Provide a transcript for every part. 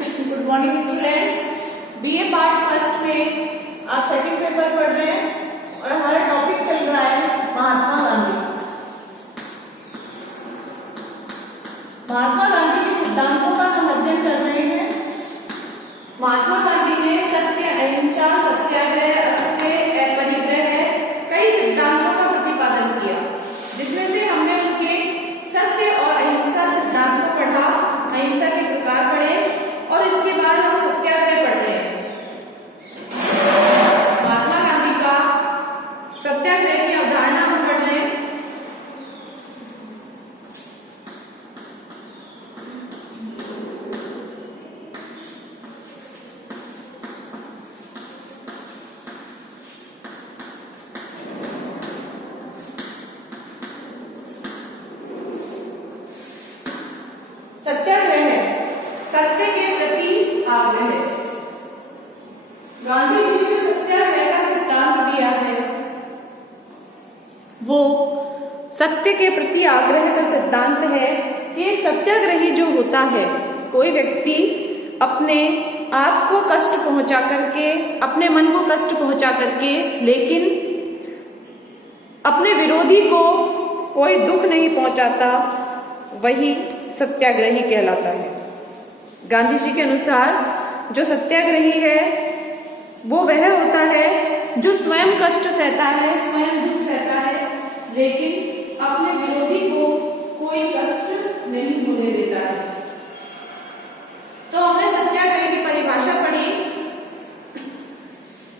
Good morning students. BA part first में आप second paper पढ़ रहे हैं और हमारा टॉपिक चल रहा है महात्मा गांधी। महात्मा गांधी के सिद्धांतों का हम अध्ययन कर रहे हैं। महात्मा गांधी ने सत्य, अहिंसा, सत्याग्रह, असत्य, अपरिग्रह कई सिद्धांतों का प्रतिपादन किया, जिसमें से हमने उनके सत्य और अहिंसा सिद्धांत को पढ़ा, अहिंसा के प्रकार पढ़े और इसके बाद हम सत्याग्रह पढ़ रहे हैं। महात्मा गांधी का सत्याग्रह की अवधारणा हम पढ़ रहे हैं। सत्याग्रह सत्य के प्रति आग्रह। गांधी जी ने जो सत्याग्रह का सिद्धांत दिया है वो सत्य के प्रति आग्रह का सिद्धांत है कि एक सत्याग्रही जो होता है, कोई व्यक्ति अपने आप को कष्ट पहुंचा करके, अपने मन को कष्ट पहुंचा करके, लेकिन अपने विरोधी को कोई दुख नहीं पहुंचाता, वही सत्याग्रही कहलाता है। गांधी जी के अनुसार जो सत्याग्रही है वो वह होता है जो स्वयं कष्ट सहता है, स्वयं दुख सहता है, लेकिन अपने विरोधी को कोई कष्ट नहीं होने देता है। तो हमने सत्याग्रह की परिभाषा पढ़ी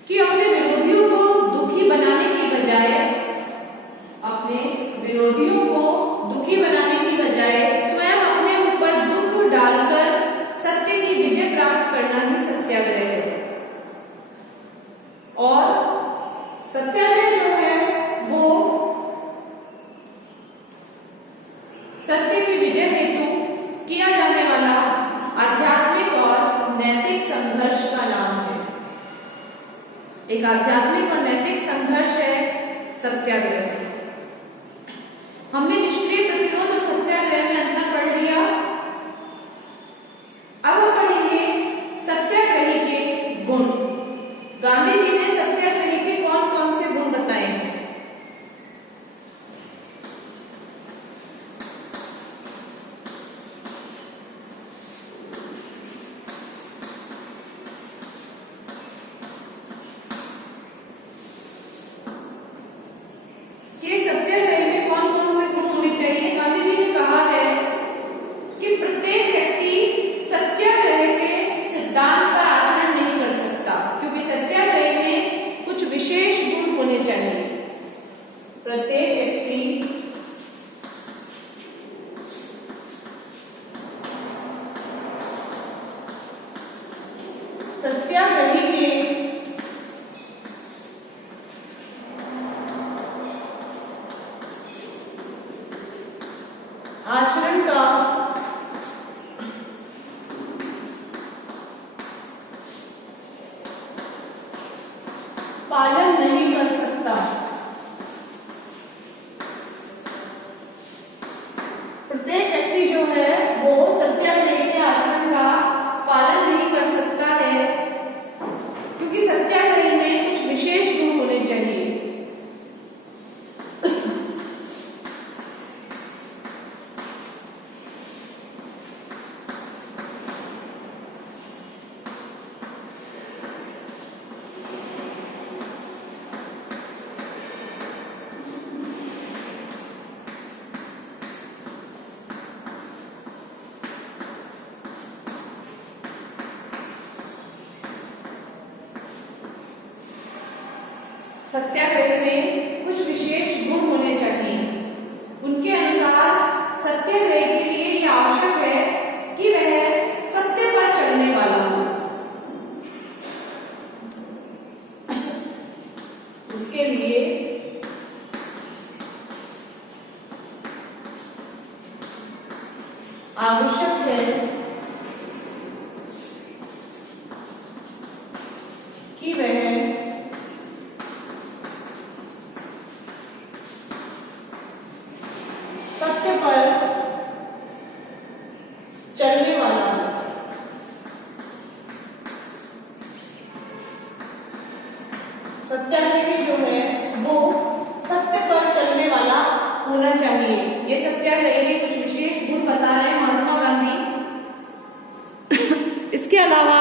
कि अपने विरोधियों को दुखी बनाने की बजाय, अपने विरोधियों को दुखी बनाने की बजाय स्वयं अपने ऊपर दुख डालकर सत्य की विजय प्राप्त करना ही सत्याग्रह है। और सत्याग्रह जो है वो सत्य की विजय हेतु किया जाने वाला आध्यात्मिक और नैतिक संघर्ष का नाम है। एक आध्यात्मिक और नैतिक संघर्ष है सत्याग्रह। हमने निष्क्रिय प्रतिरोध और सत्याग्रह में अंतर पढ़ लिया। अब हम पढ़ेंगे सत्याग्रही के गुण। गांधी जी ने सत्याग्रही के कौन कौन से गुण बताए हैं? ये सत्याग्रही में कौन कौन से गुण होने चाहिए? गांधी जी ने कहा है कि प्रत्येक व्यक्ति सत्याग्रह के सिद्धांत पर आचरण नहीं कर सकता, क्योंकि सत्याग्रह में कुछ विशेष गुण होने चाहिए। प्रत्येक व्यक्ति सत्याग्रही के आचरण का पालन नहीं कर सकता। प्रत्येक व्यक्ति जो है वो सत्याग्रह के आचरण का पालन नहीं कर सकता है, क्योंकि सत्याग्रह में कुछ विशेष गुण होने चाहिए। सत्याग्रह में कुछ विशेष गुण होने चाहिए। उनके अनुसार सत्याग्रह के लिए यह आवश्यक है कि वह सत्य पर चलने वाला हो। उसके लिए आवश्यक है कि वह सत्य पर इसके अलावा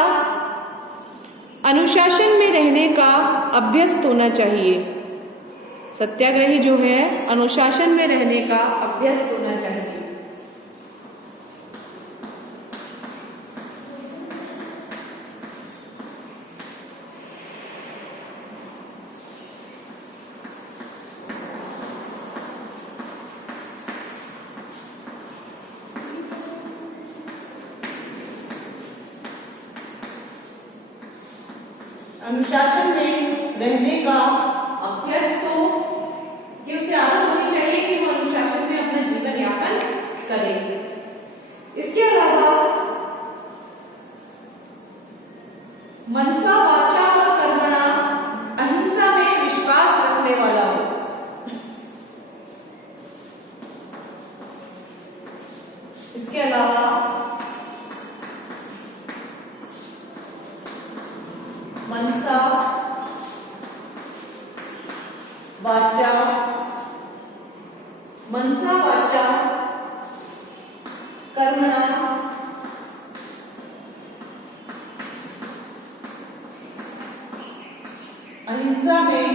अनुशासन में रहने का अभ्यस्त होना चाहिए। सत्याग्रही जो है अनुशासन में रहने का अभ्यस्त होना चाहिए। अनुशासन में रहने का अभ्यस्त तो कि उसे आदत होनी चाहिए कि वो अनुशासन में अपना जीवन यापन करे। इसके अलावा मनसा वाचा और कर्मणा अहिंसा में विश्वास रखने वाला हो। इसके अलावा मनसा वाचा कर्मणा अहिंसा में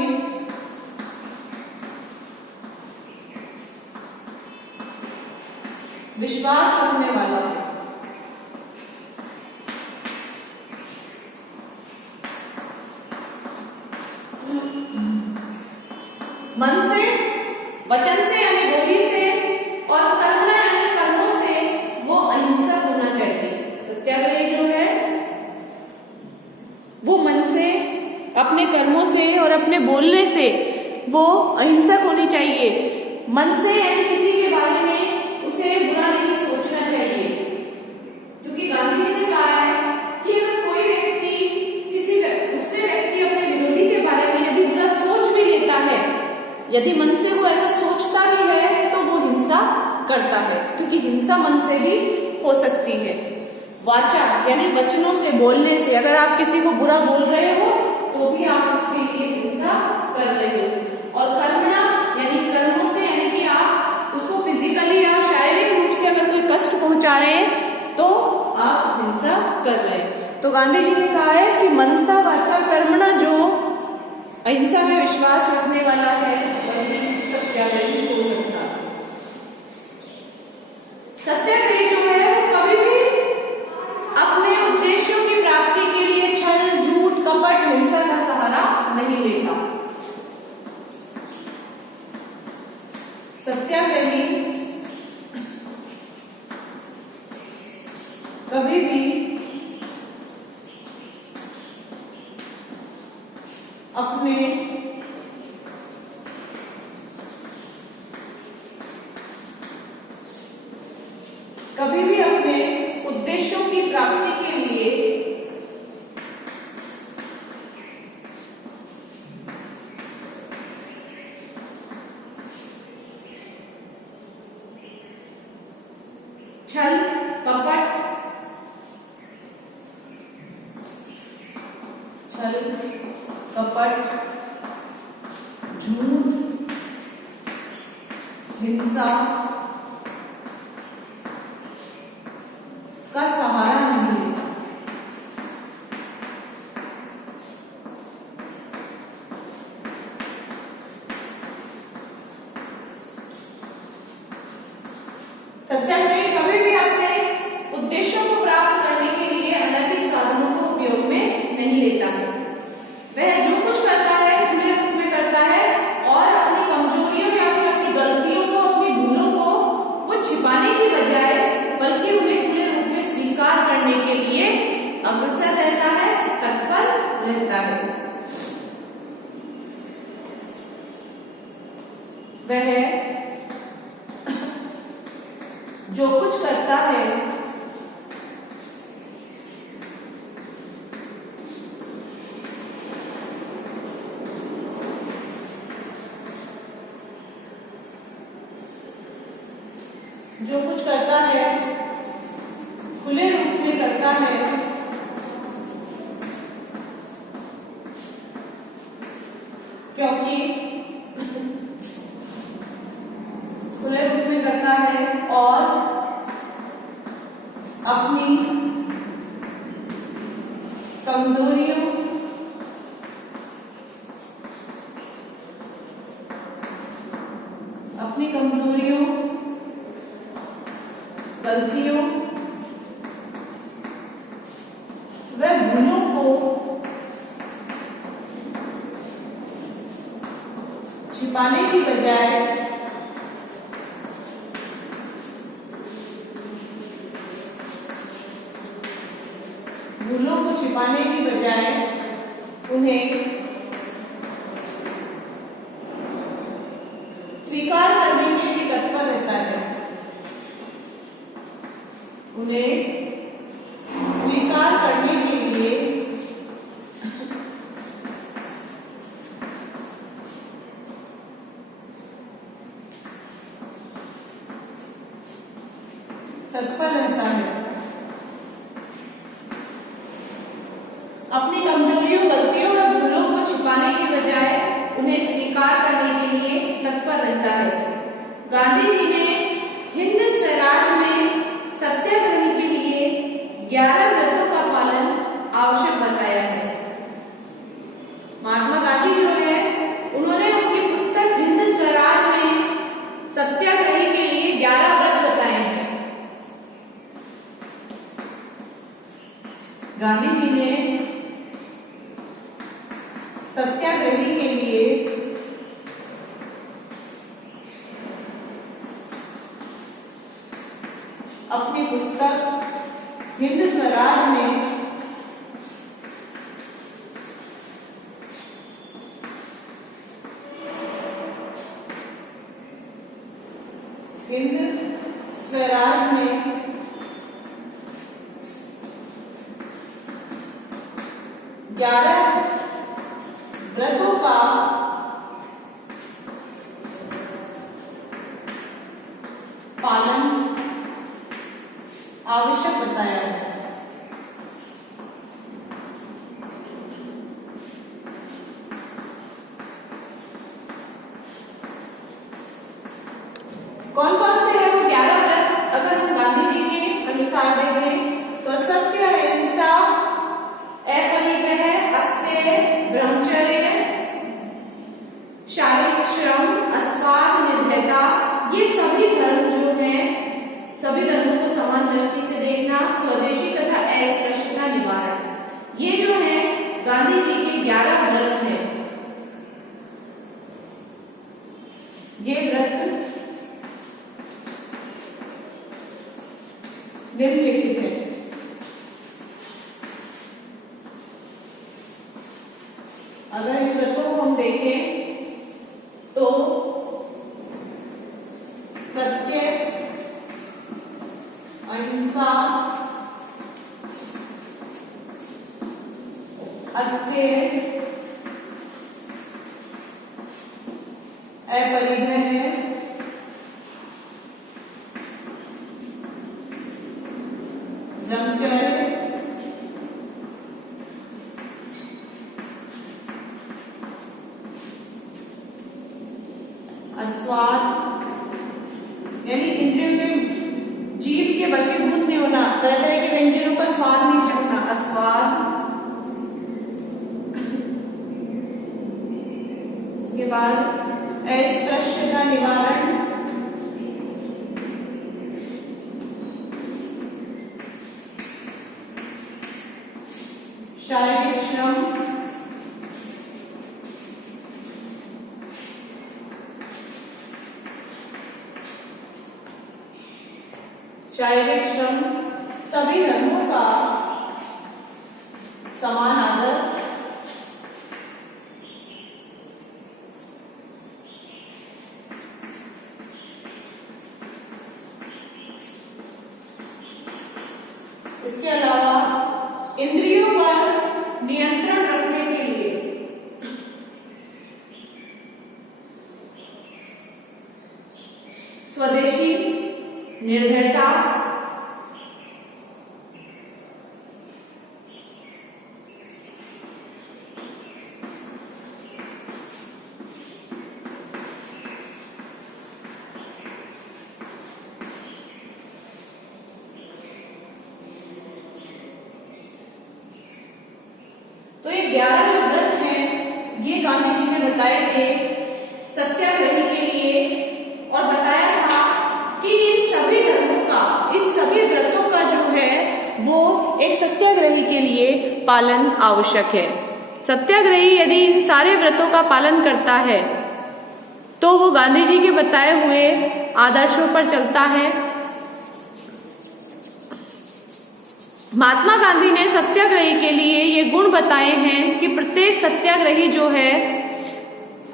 विश्वास रखने वाला है। मन से, वचन से यानी बोली से और कर्म यानी कर्मों से वो अहिंसक होना चाहिए। सत्याग्रही जो है वो मन से, अपने कर्मों से और अपने बोलने से वो अहिंसक होनी चाहिए। मन से यानी किसी के बारे में उसे बुरा नहीं सोचना चाहिए, क्योंकि गांधी जी ने कहा है कि अगर कोई व्यक्ति किसी दूसरे व्यक्ति अपने विरोधी के बारे में यदि बुरा सोच भी लेता है, यदि मन से वो ऐसा सोचता भी है तो वो हिंसा करता है, क्योंकि हिंसा मन से भी हो सकती है। वाचा यानी वचनों से, बोलने से, अगर आप किसी को बुरा बोल रहे हो तो भी आप उसके लिए हिंसा कर रहे हो। और कर्मणा यानी कर्मों से, यानी कि आप उसको फिजिकली या शारीरिक रूप से अगर कोई कष्ट पहुंचा रहे हैं तो आप हिंसा कर रहे हैं। तो गांधी जी ने कहा है कि मनसा वाचा कर्मणा जो अहिंसा में विश्वास रखने वाला है वही सत्याग्रही हो सकता है। सत्याग्रही जो है वो कभी भी अपने उद्देश्यों की प्राप्ति के लिए छल, झूठ, कपट, हिंसा का सहारा नहीं लेता। सत्याग्रही कभी भी अपने उद्देश्यों की प्राप्ति के लिए छल, कपट, झूठ, हिंसा का सहारा नहीं लेता। सत्याग्रही कभी भी अपने उद्देश्यों को प्राप्त करने के लिए अनैतिक साधनों को उपयोग में नहीं लेता है। वह जो कुछ करता है खुले रूप में करता है और अपनी कमजोरियों या फिर अपनी गलतियों को, अपनी भूलों को वो छिपाने की बजाय बल्कि उन्हें खुले रूप में स्वीकार करने के लिए अग्रसर रहता है, तत्पर रहता है। वह जो कुछ करता है खुले रूप में करता है, क्योंकि खुले रूप में करता है और अपनी कमजोरियों, अपनी कमजोरियों, गलतियों व भूलों को छिपाने की बजाय उन्हें स्वीकार करने के लिए तत्पर रहता है। उन्हें स्वीकार करने के लिए तत्पर रहता है। अपनी कमजोरियों, गलतियों और भूलों को छिपाने की बजाय उन्हें स्वीकार करने के लिए तत्पर रहता है। गांधी जी ने हिंद स्वराज में सत्याग्रह के लिए 11 व्रतों का पालन आवश्यक बताया है। महात्मा गांधी जो है उन्होंने अपनी पुस्तक हिंद स्वराज में सत्याग्रह के लिए 11 व्रत बताए हैं। गांधी जी ने सत्याग्रही के लिए अपनी पुस्तक हिंद स्वराज में में 11 व्रतों का पालन आवश्यक बताया है। कौन कौन से है वो 11 व्रत? अगर हम गांधी जी के अनुसार देखें तो सत्य, अहिंसा, अपरिग्रह, अस्तेय, ब्रह्मचर्य, शारीरिक श्रम, अस्वाद, निर्भयता, ये सभी धर्म जो हैं, सभी धर्मों को समान दृष्टि से देखना, स्वदेशी तथा अस्पृश्यता निवारण, ये जो है गांधी जी के 11 व्रत हैं। ये व्रत निम्नलिखित है। अगर इन व्रतों को हम देखें तो सत्य, अहिंसा, अस्तेय, अपरिग्रह, ब्रह्मचर्य, अस्वाद, यानी इंद्रियों में जीभ के वशीभूत नहीं होना, तरह तरह के व्यंजनों का स्वाद नहीं चखना, अस्वाद। इसके बाद अस्पृश्यता निवारण, शारीरिक श्रम, शारीरिक श्रम, सभी धर्मों का समान आदर, इसके अलावा इंद्रियों पर नियंत्रण रखने के लिए स्वदेशी, निर्भयता, 11 जो व्रत हैं ये गांधी जी ने बताए थे सत्याग्रही के लिए, और बताया था कि इन सभी धर्मों का, इन सभी व्रतों का जो है वो एक सत्याग्रही के लिए पालन आवश्यक है। सत्याग्रही यदि इन सारे व्रतों का पालन करता है तो वो गांधी जी के बताए हुए आदर्शों पर चलता है। महात्मा गांधी ने सत्याग्रही के लिए ये गुण बताए हैं कि प्रत्येक सत्याग्रही जो है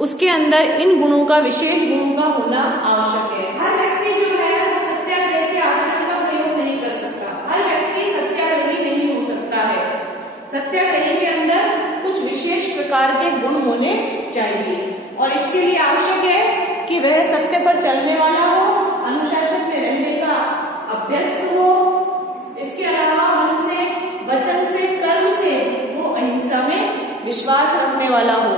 उसके अंदर इन गुणों का, विशेष गुणों का होना आवश्यक है। हर व्यक्ति जो है वो सत्याग्रह के आचरण का प्रयोग नहीं कर सकता, हर व्यक्ति सत्याग्रही नहीं हो सकता है। सत्याग्रही के अंदर कुछ विशेष प्रकार के गुण होने चाहिए और इसके लिए आवश्यक है कि वह सत्य पर चलने वाला हो, अनुशासन में रहने का अभ्यस्त हो, इसके अलावा मन से, वचन से, कर्म से वो अहिंसा में विश्वास रखने वाला हो।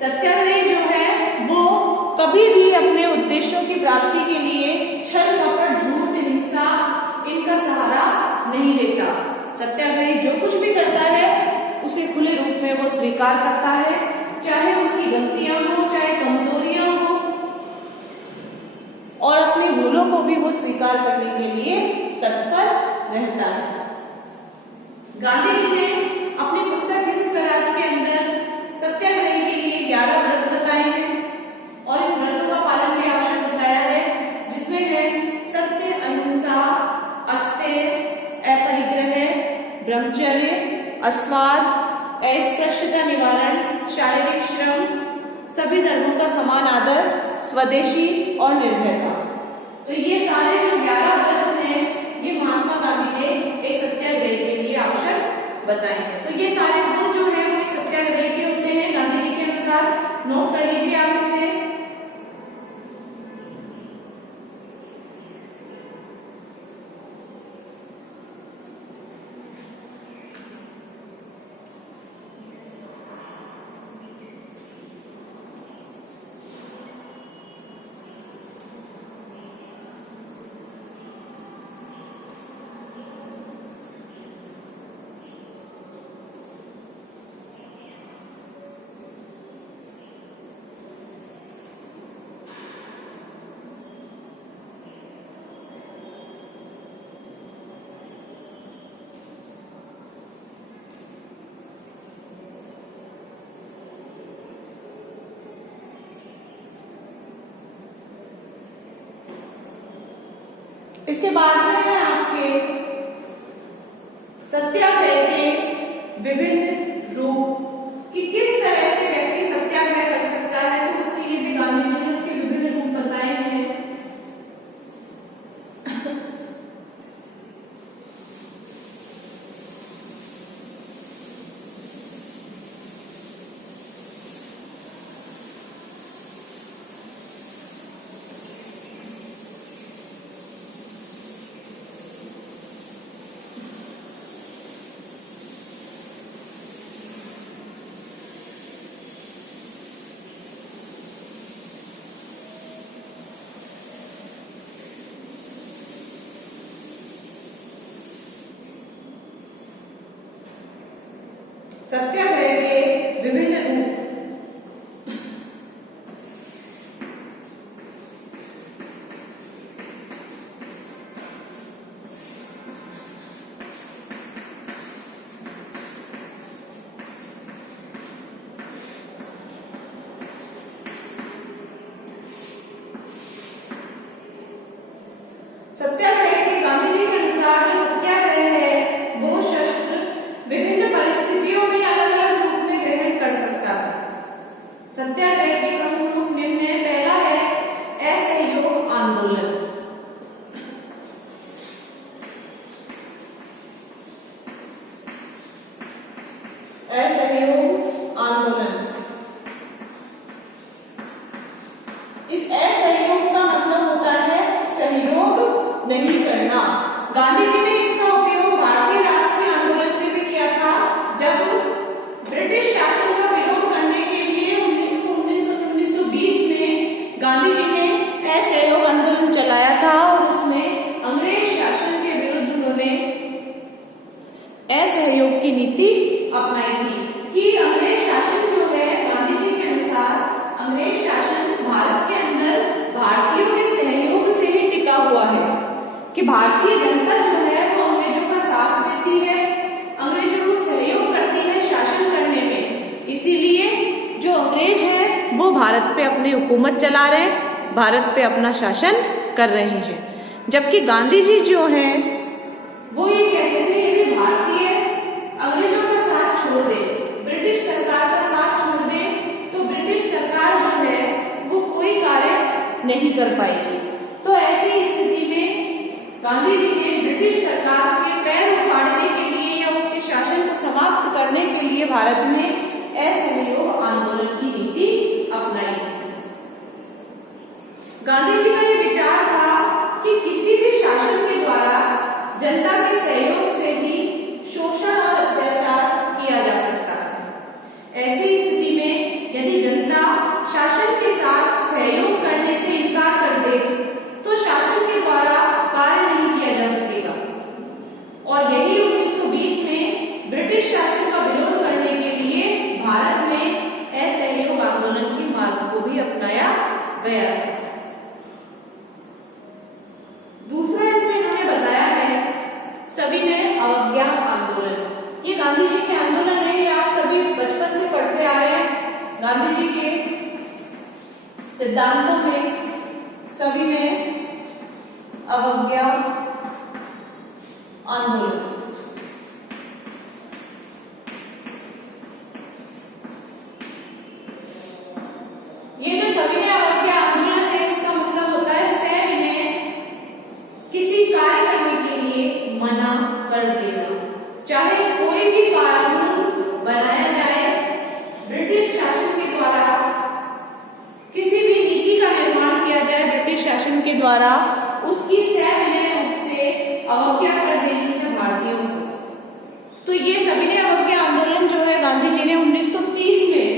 सत्याग्रही जो है वो कभी भी अपने उद्देश्यों की प्राप्ति के लिए छल, कपट, झूठ, हिंसा इनका सहारा नहीं लेता। सत्याग्रही जो कुछ भी करता है उसे खुले रूप में वो स्वीकार करता है, चाहे उसकी गलतियां हो, चाहे कमजोरियां हो, और अपनी भूलों को भी वो स्वीकार करने के लिए तत्पर रहता है। गांधी जी ने अपनी पुस्तक हिंद स्वराज के अंदर सत्याग्रही के लिए 11 व्रत बताए हैं और इन व्रतों का पालन भी आवश्यक बताया है, जिसमें है सत्य, अहिंसा, अस्तेय, अपरिग्रह, ब्रह्मचर्य, अस्वाद, अस्पृश्यता निवारण, शारीरिक श्रम, सभी धर्मों का समान आदर, स्वदेशी और निर्भयता। तो ये सारे जो 11 व्रत हैं ये महात्मा गांधी ने एक सत्याग्रही के लिए आवश्यक बताए हैं। तो ये सारे गुण जो है वो एक सत्याग्रही के होते हैं गांधी जी के अनुसार। नोट कर लीजिए आप इसे। इसके बाद में है आपके सत्याग्रह के विभिन्न रूप कि किस तरह से व्यक्ति सत्याग्रह कर सकता है, तो उसके लिए भी गांधी जी ने उसके विभिन्न रूप बताए हैं। सत्याग्रह के विभिन्न रूप। सत्याग्रह के गांधी जी के अनुसार जो सत्याग्रह है वो शस्त्र विभिन्न परिस्थितियों में अलग अलग रूप में ग्रहण कर सकता है। सत्याग्रह के प्रमुख रूप निम्न है। पहला है असहयोग आंदोलन। असहयोग आंदोलन, इस असहयोग का मतलब होता है सहयोग नहीं करना। गांधी जी ने इसका उपयोग भारतीय राष्ट्रीय आंदोलन में भी किया था, जब ब्रिटिश शासन का विरोध करने के लिए 1920 में गांधी जी ने असहयोग आंदोलन चलाया था और उसमें अंग्रेज शासन के विरुद्ध उन्होंने असहयोग की नीति अपनाई थी कि अंग्रेज शासन जो है, गांधी जी के अनुसार अंग्रेज शासन भारत के अंदर भारतीयों के सहयोग से ही टिका हुआ है, कि भारतीय जनता जो है वो अंग्रेजों का साथ देती है, अंग्रेजों को सहयोग करती है शासन करने में। इसीलिए जो अंग्रेज है वो भारत पे अपनी हुकूमत चला रहे हैं, भारत पे अपना शासन कर रहे हैं। जबकि गांधी जी जो है वो ये कहते थे यदि भारतीय अंग्रेजों का साथ छोड़ दे, ब्रिटिश सरकार का साथ छोड़ दे, तो ब्रिटिश सरकार जो है वो कोई कार्य नहीं कर पाएगी। तो ऐसी स्थिति में गांधी जी ने ब्रिटिश सरकार के पैर उखाड़ने के लिए या उसके शासन को समाप्त करने के लिए भारत में असहयोग आंदोलन की नीति अपनाई थी। गांधी जी का ये विचार था कि किसी भी शासन के द्वारा जनता के सहयोग से ही शोषण और अत्याचार किया जा सकता है। ऐसी स्थिति में यदि जनता शासन के साथ सहयोग करने से इनकार कर दे तो शासन के द्वारा कार्य नहीं किया जा सकेगा। और यही 1920 में ब्रिटिश शासन का विरोध करने के लिए भारत में असहयोग आंदोलन के मार्ग को भी अपनाया गया था। दूसरा इसमें इन्होंने बताया है सविनय अवज्ञा आंदोलन। ये गांधी जी के आंदोलन है, ये आप सभी बचपन से पढ़ते आ रहे हैं। गांधी जी के सिद्धांतों में सविनय अवज्ञा आंदोलन, ये जो सविनय अवज्ञा आंदोलन है इसका मतलब होता है सविनय किसी कार्य करने के लिए मना कर देना। चाहे कोई भी कानून बनाया जाए ब्रिटिश शासन के द्वारा, किसी भी नीति का निर्माण किया जाए ब्रिटिश शासन के द्वारा, उसकी सविनय रूप से अवज्ञा कर देनी है भारतीयों को। तो ये सविनय अवज्ञा आंदोलन जो है गांधी जी ने 1930 में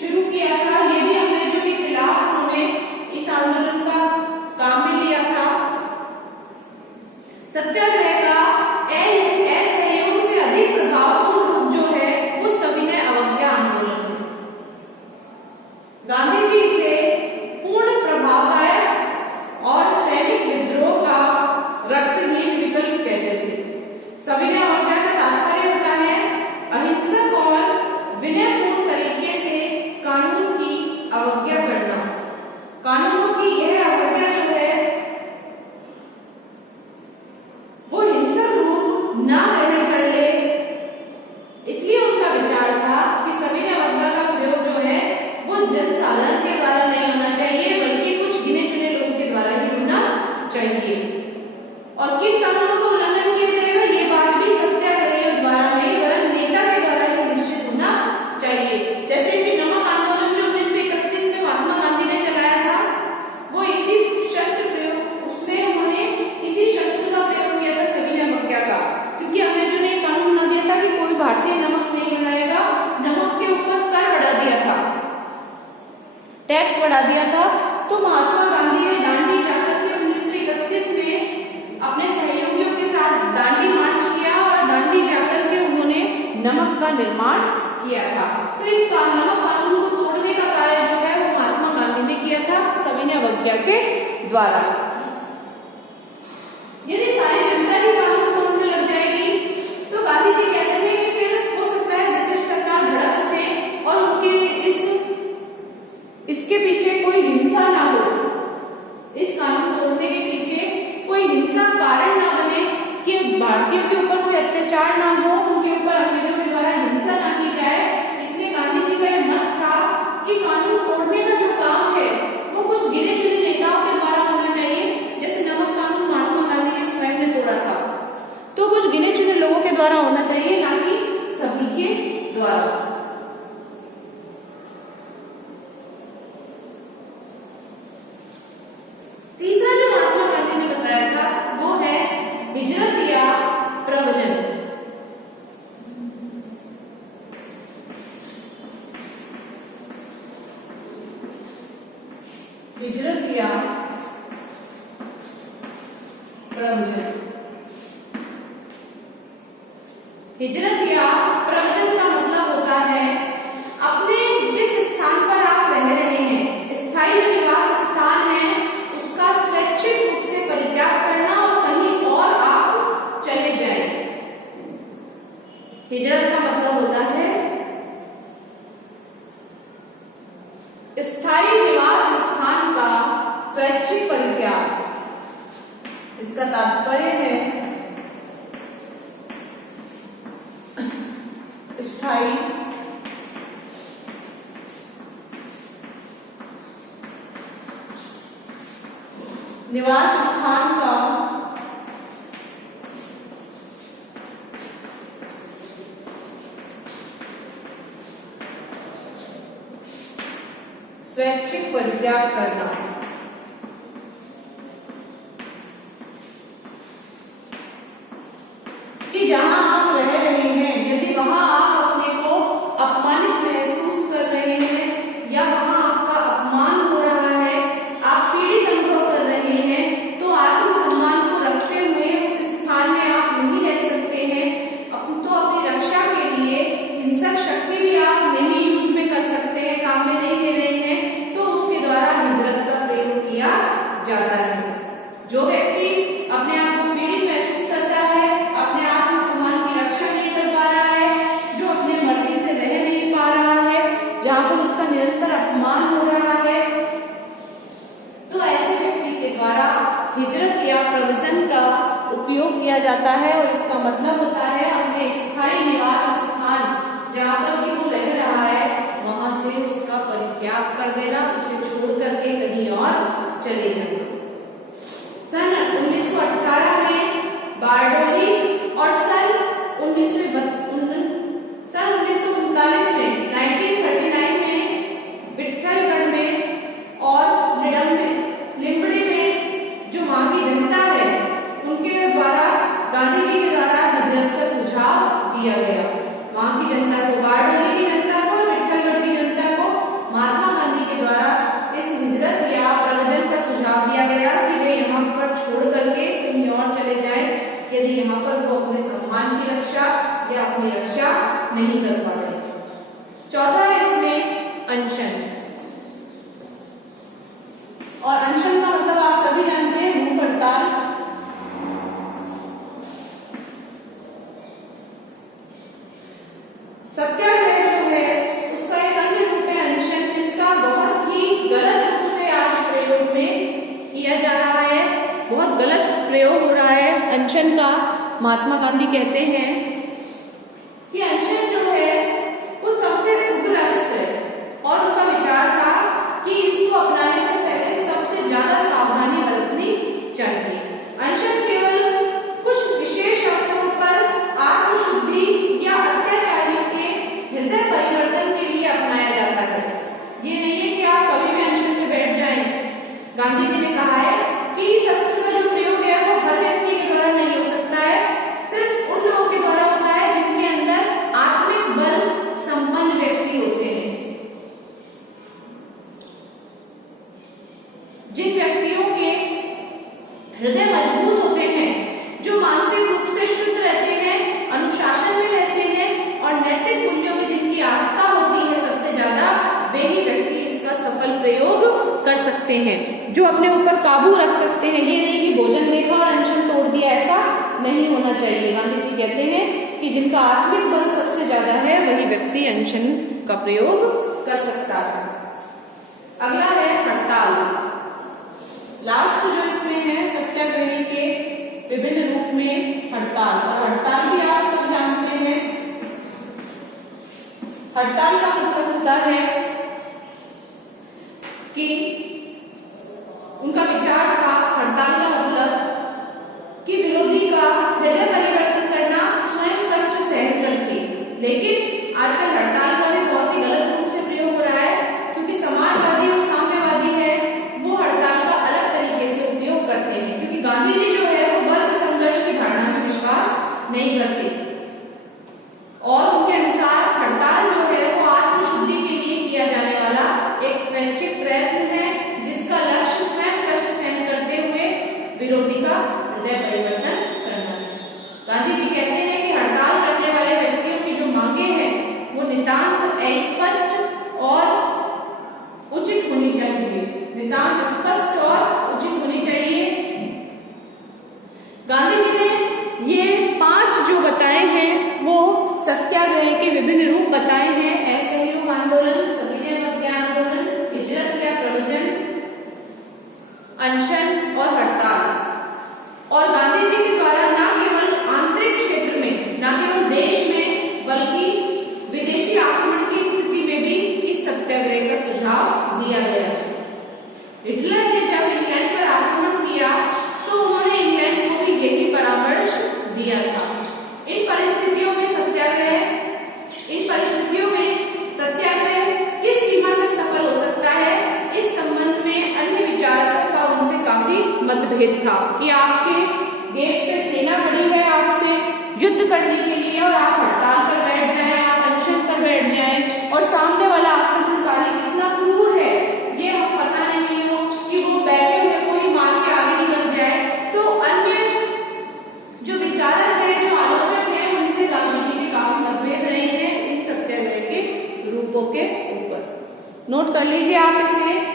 शुरू किया था। ये भी अंग्रेजों के खिलाफ उन्होंने इस आंदोलन का काम में लिया था। सत्याग्रह का असहयोग से अधिक प्रभावपूर्ण रूप जो है वो सविनय अवज्ञा आंदोलन है। गांधी जी इसे पूर्ण प्रभावदायक और सैनिक विद्रोह का रक्तहीन विकल्प कहते थे। सविनय अवज्ञा का तात्पर्य होता है अहिंसक और विनयपूर्ण तरीके से कानून की अवज्ञा करना। कानूनों की यह अवज्ञा जो है वो हिंसक रूप ना ग्रहण कर ले, इसलिए उनका विचार था कि सविनय अवज्ञा का प्रयोग जो है वो जनसाधारण के द्वारा नहीं होना चाहिए, बल्कि कुछ गिने चुने लोगों के द्वारा ही होना चाहिए। और किन कानूनों का उल्लंघन किया जाएगा ये बात भी सत्याग्रहियों द्वारा नहीं वरन नेता के द्वारा ही निश्चित होना चाहिए। जैसे कि नमक आंदोलन जो 1931 में महात्मा गांधी ने चलाया था, वो इसी शस्त्र प्रयोग, उसमें उन्होंने इसी शस्त्र का प्रयोग किया था सविनय अवज्ञा का, क्योंकि अंग्रेजों ने कानून बना दिया था कि कोई भारतीय नमक नहीं बनाएगा। नमक के ऊपर कर बढ़ा दिया था, टैक्स बढ़ा दिया था। तो महात्मा गांधी ने दांडी जाकर के 1931 में अपने सहयोगियों के साथ दांडी मार्च किया और दांडी जाकर के उन्होंने नमक का निर्माण किया था। तो इस नमक कानून को तोड़ने का कार्य जो है वो महात्मा गांधी ने किया था सविनय अवज्ञा के द्वारा। यदि सारी जनता ही कानून तोड़ने लग जाएगी तो गांधी जी कहते थे कि फिर हो सकता है ब्रिटिश सरकार भड़क उठे और उनके इसके पीछे कोई हिंसा ना हो, इस कानून तोड़ने के पीछे कोई हिंसा कारण ना बने, कि भारतीयों के ऊपर कोई अत्याचार ना हो, उनके ऊपर अंग्रेजों के द्वारा हिंसा ना की जाए। इसलिए गांधी जी का यह मत था कि कानून तोड़ने का जो काम है वो कुछ गिने चुने नेताओं के द्वारा होना चाहिए। जैसे नमक कानून महात्मा गांधी ने स्वयं ने तोड़ा था, तो कुछ गिने चुने लोगों के द्वारा होना चाहिए, ना कि सभी के द्वारा। तीसरा जो महात्मा गांधी ने बताया था वो है हिजरत या प्रव्रजन। हिजरत या प्रव्रजन। हिजरत या प्रव्रजन का हिजरत का मतलब होता है स्थायी निवास स्थान का स्वैच्छिक परित्याग। इसका तात्पर्य है स्थायी निवास स्थान का स्वैच्छिक परित्याग करना। कि जहां आप रह रहे हैं, यदि वहां आप अपने को अपमानित महसूस कर रहे हैं या वहां आपका अपमान हो रहा है, आप पीड़ित अनुभव कर रहे हैं, तो आत्मसम्मान को रखते हुए उस स्थान में आप नहीं रह सकते हैं। तो अपनी रक्षा के लिए हिंसक शक्ति भी आप नहीं यूज में कर सकते हैं, काम में नहीं ले रहे हैं, तो उसके द्वारा हिजरत का प्रयोग किया जाता है। जो व्यक्ति अपने आप को पीड़ित महसूस करता है, अपने आत्मसम्मान की रक्षा नहीं कर पा रहा है, जो अपने मर्जी से रह नहीं पा रहा है, जहां पर उसका निरंतर अपमान हो रहा है, तो ऐसे व्यक्ति के द्वारा हिजरत या प्रव्रजन का उपयोग किया जाता है। और इसका मतलब होता है अपने स्थायी निवास स्थान जहां पर भी वो रह रहा है, वहां से उसका परित्याग कर देना, उसे छोड़ करके कहीं और चले जाना। सन 1918 में बारडोली और सन 1939 में 1939 में विट्ठलगढ़ में और लिम्बड़ी में जो वहां की जनता है, उनके द्वारा गांधी जी के द्वारा हिजरत का सुझाव दिया गया। वहां की जनता को, बारडोली की जनता को, विट्ठलगढ़ की जनता को महात्मा गांधी के द्वारा इस हिजरत या प्रव्रजन का सुझाव दिया गया कि वे यहाँ पर छोड़ करके कहीं और चले जाएं, यदि यहाँ पर वो अपने सम्मान की रक्षा या अपनी रक्षा नहीं कर पा रहे। चौथा है इसमें अनशन। और अनशन का मतलब आप सभी जानते हैं, भूख हड़ताल। सत्याग्रह जो है उसका एक अन्य रूप है अनशन, जिसका बहुत ही गलत रूप से आज प्रयोग में किया जा रहा है। बहुत गलत प्रयोग हो रहा है अनशन का। महात्मा गांधी कहते हैं कि अनशन जो है वो सबसे उग्र अस्त्र है, और उनका विचार था कि इसको अपनाने से पहले सबसे ज्यादा सावधानी बरतनी चाहिए। अनशन केवल कुछ विशेष अवसरों पर आत्मशुद्धि या अत्याचारियों के हृदय परिवर्तन के लिए अपनाया जाता है। ये नहीं है कि आप कभी भी अनशन में बैठ जाएं। गांधी जी ने कहा है कि इस अस्त्र का जो प्रयोग है वो हर व्यक्ति के द्वारा नहीं हो सकता है, सिर्फ उन लोगों के द्वारा होता है जिनके अंदर आत्मिक बल संपन्न व्यक्ति होते हैं। जिन व्यक्तियों के हृदय मजबूत होते हैं, जो मानसिक रूप से शुद्ध रहते हैं, अनुशासन में रहते हैं और नैतिक मूल्यों में जिनकी आस्था होती है सबसे ज्यादा, वे ही व्यक्ति इसका सफल प्रयोग कर सकते हैं, जो अपने ऊपर काबू रख सकते हैं। ये नहीं कि भोजन देखा और अनशन तोड़ दिया, ऐसा नहीं होना चाहिए। गांधी जी कहते हैं कि जिनका आत्मिक बल सबसे ज्यादा है, वही व्यक्ति अनशन का प्रयोग कर सकता है। अगला है हड़ताल। लास्ट जो इसमें है सत्याग्रही के विभिन्न रूप में हड़ताल। और हड़ताल भी आप सब जानते हैं। हड़ताल का मतलब होता है कि उनका विचार था, हड़ताल का मतलब कि विरोधी का हृदय परिवर्तन करना स्वयं कष्ट सहन करके। लेकिन आजकल हड़ताल का भी बहुत ही गलत रूप से प्रयोग हो रहा है, क्योंकि समाजवादी और साम्यवादी है वो हड़ताल का अलग तरीके से उपयोग करते हैं, क्योंकि गांधी जी जो है वो वर्ग संघर्ष की धारणा में विश्वास नहीं करते और उनके अनुसार हड़ताल जो है वो आत्मशुद्धि के लिए किया जाने वाला एक स्वैच्छिक प्रयत्न है, जिसका लक्ष्य स्वयं कष्ट सहन करते हुए विरोधी का हृदय परिवर्तन करना है। गांधी जी कहते हैं कि हड़ताल करने वाले व्यक्तियों की जो मांगे हैं वो नितांत अस्पष्ट और उचित होनी चाहिए, नितांत स्पष्ट और उचित होनी चाहिए। गांधी जी ने ये 5 जो बताए हैं वो सत्याग्रह के विभिन्न रूप बताए हैं। असहयोग आंदोलन, सविनय अवज्ञा आंदोलन, हिजरत या प्रवचन, अनशन और हड़ताल। और गांधी जी के द्वारा न केवल आंतरिक क्षेत्र में, न केवल देश में, बल्कि विदेशी आक्रमण की स्थिति में भी इस सत्याग्रह का सुझाव दिया गया। हिटलर ने जब इंग्लैंड पर आक्रमण किया तो उन्होंने इंग्लैंड को भी यही परामर्श दिया था। इन परिस्थितियों में सत्याग्रह किस सीमा तक सफल हो सकता है, इस संबंध में अन्य विचारकों का उनसे काफी मतभेद था कि आपके गेट पे सेना खड़ी है आपसे युद्ध करने के लिए और आप हड़ताल पर बैठ जाएं, आप अनशन पर बैठ जाएं और सामने वाला आक्रमणकारी कितना क्रूर है ये हम पता नहीं हो कि वो बैठे हुए कोई मार के आगे निकल जाए। तो अन्य जो विचारक है, जो आलोचक है, उनसे गांधी जी के काफी मतभेद रहे हैं इन सत्याग्रह के रूपों के ऊपर। नोट कर लीजिए आप इसे।